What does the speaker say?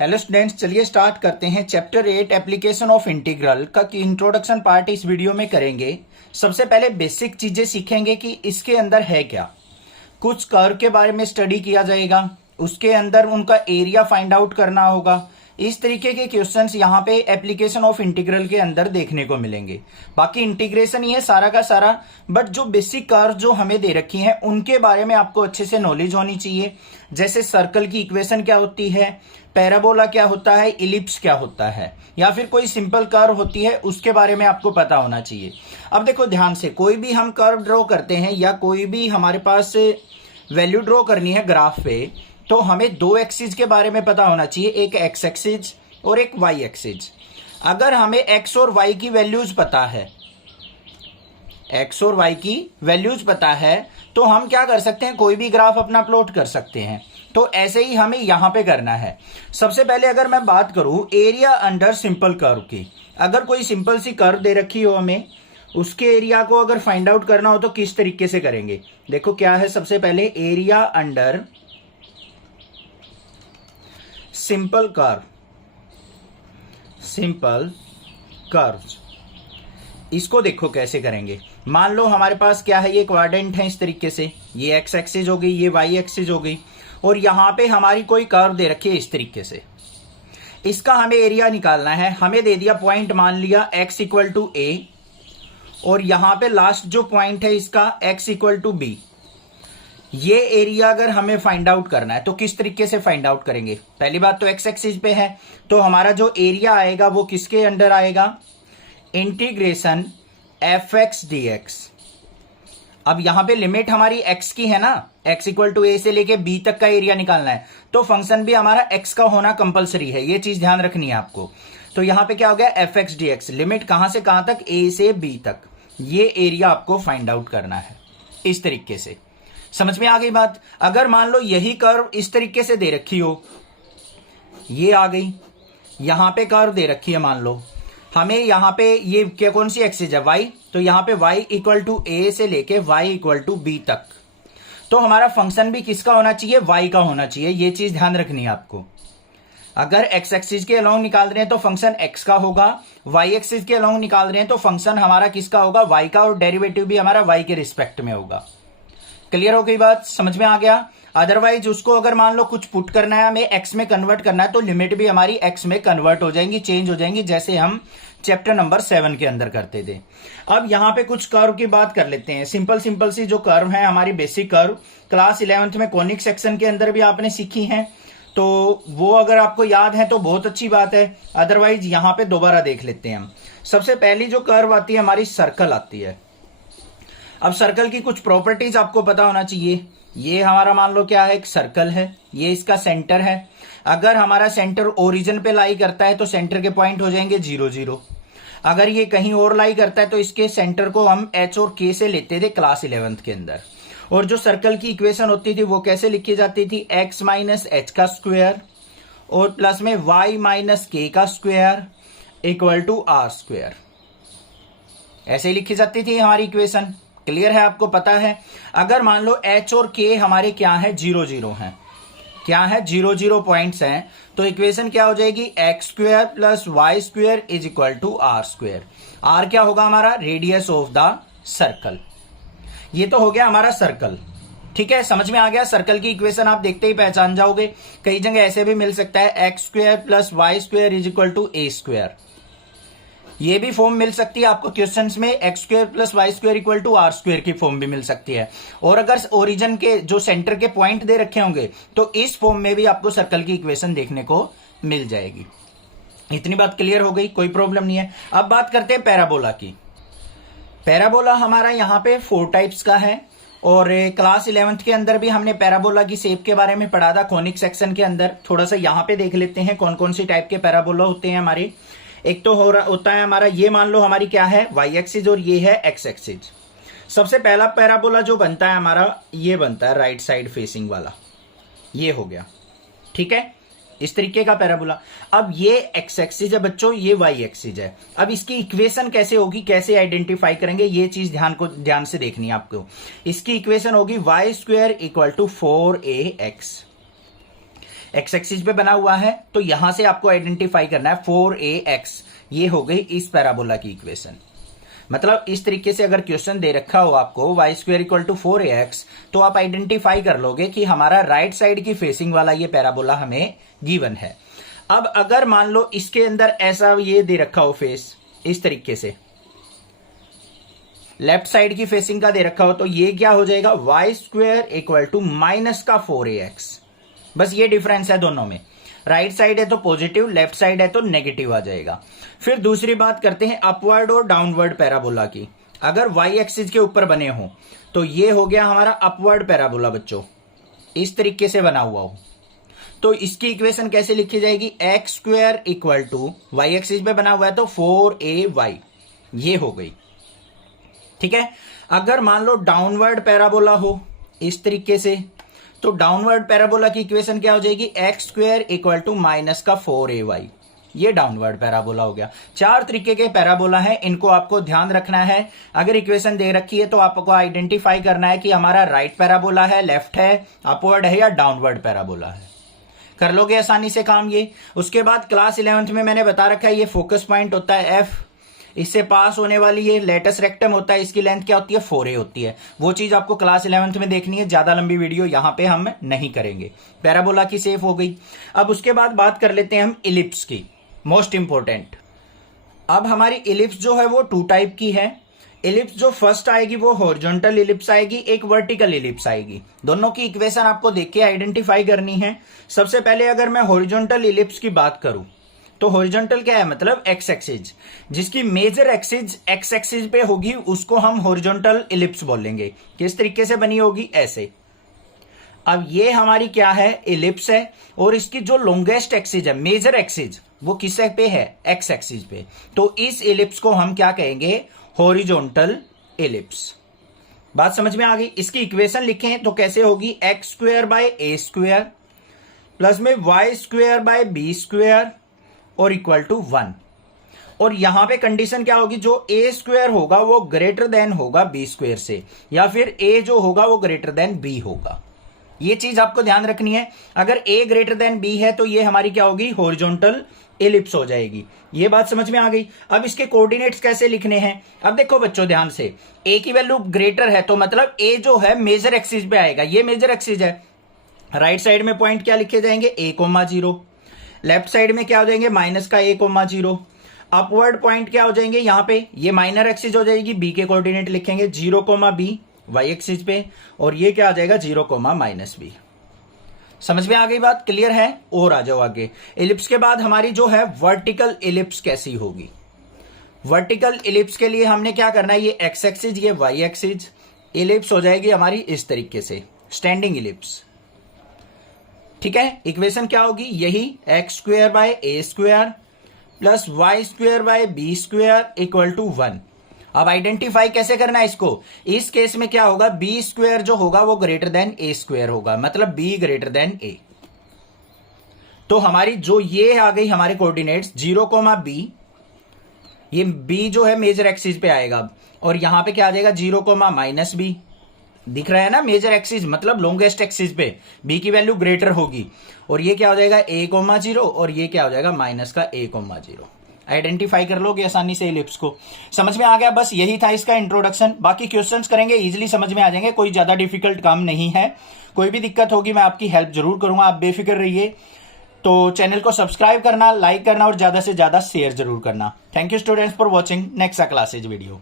Hello students, चलिए start करते हैं। चैप्टर 8 एप्लीकेशन ऑफ इंटीग्रल का इंट्रोडक्शन पार्ट इस वीडियो में करेंगे। सबसे पहले बेसिक चीजें सीखेंगे कि इसके अंदर है क्या। कुछ कर्व के बारे में स्टडी किया जाएगा, उसके अंदर उनका एरिया फाइंड आउट करना होगा। इस तरीके के क्वेश्चंस यहाँ पे एप्लीकेशन ऑफ इंटीग्रल के अंदर देखने को मिलेंगे। बाकी इंटीग्रेशन ही है सारा का सारा, बट जो बेसिक कर्व जो हमें दे रखी हैं उनके बारे में आपको अच्छे से नॉलेज होनी चाहिए। जैसे सर्कल की इक्वेशन क्या होती है, पैराबोला क्या होता है, इलिप्स क्या होता है, या फिर कोई सिंपल कर्व होती है, उसके बारे में आपको पता होना चाहिए। अब देखो ध्यान से, कोई भी हम कर्व ड्रॉ करते हैं या कोई भी हमारे पास वैल्यू ड्रॉ करनी है ग्राफ पे, तो हमें दो एक्सिस के बारे में पता होना चाहिए, एक एक्स एक्सिस और एक वाई एक्सिस। अगर हमें एक्स और वाई की वैल्यूज पता है, एक्स और वाई की वैल्यूज पता है, तो हम क्या कर सकते हैं, कोई भी ग्राफ अपना प्लॉट कर सकते हैं। तो ऐसे ही हमें यहां पे करना है। सबसे पहले अगर मैं बात करूं एरिया अंडर सिंपल कर्व की, अगर कोई सिंपल सी कर्व दे रखी हो हमें, उसके एरिया को अगर फाइंड आउट करना हो तो किस तरीके से करेंगे। देखो क्या है, सबसे पहले area under simple curve, simple curve, इसको देखो कैसे करेंगे। मान लो हमारे पास क्या है, ये क्वाड्रेंट है इस तरीके से, ये एक्स एक्सिस हो गई, ये वाई एक्सिस हो गई, और यहां पे हमारी कोई कर्व दे रखी है इस तरीके से। इसका हमें एरिया निकालना है। हमें दे दिया पॉइंट, मान लिया x इक्वल टू ए, और यहां पे लास्ट जो पॉइंट है इसका x इक्वल टू बी। ये एरिया अगर हमें फाइंड आउट करना है तो किस तरीके से फाइंड आउट करेंगे। पहली बात तो एक्स एक्सिस पे है, तो हमारा जो एरिया आएगा वो किसके अंडर आएगा, integration F x D x. अब यहां पे लिमिट हमारी x की है ना, x इक्वल टू ए से लेके b तक का एरिया निकालना है, तो फंक्शन भी हमारा x का होना कंपलसरी है, ये चीज ध्यान रखनी है आपको। तो यहां पे क्या हो गया, F x D x, limit कहां से कहां तक, a से b तक, ये एरिया आपको फाइंड आउट करना है इस तरीके से। समझ में आ गई बात। अगर मान लो यही कर्व इस तरीके से दे रखी हो, ये आ गई, यहां पे कर्व दे रखी है, मान लो हमें यहां पे ये क्या कौन सी एक्सिस है, y, तो यहां पे y इक्वल टू ए से लेके y इक्वल टू बी तक, तो हमारा फंक्शन भी किसका होना चाहिए, y का होना चाहिए। ये चीज ध्यान रखनी है आपको। अगर x एक्सिस के अलोंग निकाल रहे हैं तो फंक्शन x का होगा, y एक्सिस के अलोंग निकाल रहे हैं तो फंक्शन हमारा किसका होगा, y का, और डेरिवेटिव भी हमारा y के रिस्पेक्ट में होगा। क्लियर हो गई बात, समझ में आ गया। अदरवाइज उसको अगर मान लो कुछ पुट करना है, हमें x में कन्वर्ट करना है, तो लिमिट भी हमारी x में कन्वर्ट हो जाएंगी, चेंज हो जाएंगी, जैसे हम चैप्टर नंबर 7 के अंदर करते थे। अब यहां पे कुछ कर्व की बात कर लेते हैं। सिंपल सिंपल सी जो कर्व है हमारी बेसिक कर्व, क्लास 11th में कॉनिक सेक्शन के अंदर भी आपने सीखी है, तो वो अगर आपको याद है तो बहुत अच्छी बात है, अदरवाइज यहां पे दोबारा देख लेते हैं हम। सबसे पहली जो कर्व आती है हमारी सर्कल आती है। अब सर्कल की कुछ प्रॉपर्टीज आपको पता होना चाहिए। ये हमारा मान लो क्या है, एक सर्कल है, ये इसका सेंटर है। अगर हमारा सेंटर ओरिजिन पे लाई करता है तो सेंटर के पॉइंट हो जाएंगे 0 0। अगर ये कहीं और लाई करता है तो इसके सेंटर को हम h और k से लेते थे क्लास 11th के अंदर। और जो सर्कल की इक्वेशन होती थी वो कैसे लिखी जाती थी, x माइनस एच का स्क्वायर और प्लस में y माइनस के का square equal to R square, ऐसे ही लिखी जाती थी हमारी इक्वेशन। क्लियर है, आपको पता है। अगर मान लो h और k हमारे क्या है, 0 0 हैं, क्या है, 0 0 पॉइंट्स हैं, तो इक्वेशन क्या हो जाएगी, X square plus Y square is equal to R square. R क्या होगा हमारा, रेडियस ऑफ द सर्कल। ये तो हो गया हमारा सर्कल। ठीक है, समझ में आ गया। सर्कल की इक्वेशन आप देखते ही पहचान जाओगे। कई जगह ऐसे भी मिल सकता है, X square plus Y square is equal to A square, ये भी फॉर्म मिल सकती है आपको क्वेश्चंस में। X square plus Y square equal to R square की फॉर्म भी मिल सकती है। और अगर ओरिजिन के जो सेंटर के पॉइंट दे रखे होंगे तो इस फॉर्म में भी आपको सर्कल की इक्वेशन देखने को मिल जाएगी। इतनी बात क्लियर हो गई, कोई प्रॉब्लम नहीं है। अब बात करते हैं पैराबोला की। पैराबोला हमारा यहाँ पे 4 टाइप्स का है, और क्लास 11th के अंदर भी हमने पैराबोला की शेप के बारे में पढ़ा था कॉनिक सेक्शन के अंदर। थोड़ा सा यहाँ पे देख लेते हैं कौन कौन सी टाइप के पैराबोला होते हैं हमारे। एक तो होता है हमारा, ये मान लो हमारी क्या है, वाई एक्सिस, और ये है एक्स एक्सिस। सबसे पहला पैराबोला जो बनता है हमारा, ये बनता है राइट साइड फेसिंग वाला, ये हो गया। ठीक है, इस तरीके का पैराबोला। अब ये एक्स एक्सिस है बच्चों, ये वाई एक्सिस है। अब इसकी इक्वेशन कैसे होगी, कैसे आइडेंटिफाई करेंगे, ये चीज ध्यान से देखनी है आपको। इसकी इक्वेशन होगी Y square equal to 4ax। X axis पे बना हुआ है, तो यहां से आपको आइडेंटिफाई करना है 4ax। ये हो गई इस पैराबोला की इक्वेशन। मतलब इस तरीके से अगर क्वेश्चन दे रखा हो आपको y square equal to 4ax, तो आप आइडेंटिफाई कर लोगे कि हमारा राइट साइड की फेसिंग वाला ये पैराबोला हमें गिवन है। अब अगर मान लो इसके अंदर ऐसा ये दे रखा हो फेस इस तरीके से, लेफ्ट साइड की फेसिंग का दे रखा हो, तो ये क्या हो जाएगा y square equal to minus का 4ax। बस ये डिफरेंस है दोनों में, राइट साइड है तो पॉजिटिव, लेफ्ट साइड है तो नेगेटिव आ जाएगा। फिर दूसरी बात करते हैं अपवर्ड और डाउनवर्ड पैराबोला की। अगर y एक्सिस के ऊपर बने हो तो ये हो गया हमारा अपवर्ड पैराबोला बच्चों, इस तरीके से बना हुआ हो, तो इसकी इक्वेशन कैसे लिखी जाएगी, X square equal to y axis पे बना हुआ है तो 4ay, ये हो गई। ठीक है। अगर मान लो डाउनवर्ड पैराबोला हो इस तरीके से, तो डाउनवर्ड पैराबोला की इक्वेशन क्या हो जाएगी, X square equal to minus का 4ay, ये डाउनवर्ड पैराबोला हो गया। 4 तरीके के पैराबोला है, इनको आपको ध्यान रखना है। अगर इक्वेशन दे रखी है तो आपको आइडेंटिफाई करना है कि हमारा राइट पैराबोला है, लेफ्ट है, अपवर्ड है या डाउनवर्ड पैराबोला है। कर लोगे आसानी से काम ये। उसके बाद क्लास 11th में मैंने बता रखा है ये फोकस पॉइंट होता है f, इससे पास होने वाली ये लेटस रेक्टम होता है, इसकी लेंथ क्या होती है 4a होती है। वो चीज आपको क्लास 11th में देखनी है, ज्यादा लंबी वीडियो यहां पे हम नहीं करेंगे। पैराबोला की सेफ हो गई। अब उसके बाद बात कर लेते हैं हम इलिप्स की, मोस्ट इंपोर्टेंट। अब हमारी इलिप्स जो है वो 2 टाइप की है। इलिप्स जो फर्स्ट आएगी वो हॉरिजॉन्टल इलिप्स आएगी, एक वर्टिकल इलिप्स आएगी। दोनों की इक्वेशन आपको देख के आइडेंटिफाई करनी है। सबसे पहले अगर मैं हॉरिजॉन्टल इलिप्स की बात करूं तो हॉरिजॉन्टल क्या है, मतलब एक्स एक्सिस, जिसकी मेजर एक्सिस एक्स एक्सिस पे होगी उसको हम हॉरिजॉन्टल इलिप्स बोलेंगे। किस तरीके से बनी होगी, ऐसे। अब ये हमारी क्या है, इलिप्स है, और इसकी जो लॉन्गेस्ट एक्सिस है, मेजर एक्सिस, वो किस पे है, एक्स एक्सिस पे। तो इस इलिप्स को हम क्या कहेंगे, हॉरिजॉन्टल इलिप्स। बात समझ में आ गई। इसकी इक्वेशन लिखें तो कैसे होगी, X square by A square plus में Y square by B square और इक्वल टू 1। और यहां पे कंडीशन क्या होगी, जो ए स्क्वायर होगा वो ग्रेटर देन होगा बी स्क्वायर से, या फिर ए जो होगा वो ग्रेटर देन बी होगा। ये चीज आपको ध्यान रखनी है। अगर ए ग्रेटर देन बी है तो ये हमारी क्या होगी, हॉरिजॉन्टल इलिप्स हो जाएगी। ये बात समझ में आ गई। अब इसके कोऑर्डिनेट्स कैसे लिखने हैं, अब देखो बच्चों ध्यान से, ए की वैल्यू ग्रेटर है तो मतलब ए जो है मेजर एक्सिस पे आएगा, ये मेजर एक्सिस है। राइट साइड में पॉइंट क्या लिखे जाएंगे, a,0। लेफ्ट साइड में क्या हो जाएंगे, माइनस का a,0। अपवर्ड पॉइंट क्या हो जाएंगे, यहां पे ये माइनर एक्सिस हो जाएगी, b के कोऑर्डिनेट लिखेंगे 0,b y एक्सिस पे, और ये क्या आ जाएगा 0,-b। समझ में आ गई बात, क्लियर है। और आ जाओ आगे। इलिप्स के बाद हमारी जो है वर्टिकल इलिप्स कैसी होगी। वर्टिकल इलिप्स के लिए हमने क्या करना है, ये एक्स एक्सिस ये वाई एक्सिस, इलिप्स हो जाएगी हमारी इस तरीके से, स्टैंडिंग इलिप्स। ठीक है। इक्वेशन क्या होगी, यही X square by A square plus Y square by B square equal to 1। अब आइडेंटिफाई कैसे करना है इसको, इस केस में क्या होगा, बी स्क्वायर जो होगा वो ग्रेटर देन ए स्क्वायर होगा, मतलब बी ग्रेटर देन ए। तो हमारी जो ये आ गई हमारे कोऑर्डिनेट्स 0,b, ये b जो है मेजर एक्सिस पे आएगा, और यहां पे क्या आ जाएगा 0,-b। दिख रहा है ना, मेजर एक्सिस मतलब लॉन्गेस्ट एक्सिस पे b की वैल्यू ग्रेटर होगी, और ये क्या हो जाएगा a,0 और ये क्या हो जाएगा माइनस का a,0। आइडेंटिफाई कर लोगे आसानी से इलिप्स को। समझ में आ गया, बस यही था इसका इंट्रोडक्शन। बाकी क्वेश्चंस करेंगे इजीली समझ में आ जाएंगे, कोई ज्यादा डिफिकल्ट काम नहीं है। कोई भी दिक्कत होगी मैं आपकी हेल्प जरूर करूंगा, आप बेफिक्र रहिए। तो चैनल को सब्सक्राइब करना, लाइक करना और ज्यादा से ज्यादा शेयर जरूर करना। Thank you students for watching next classes video.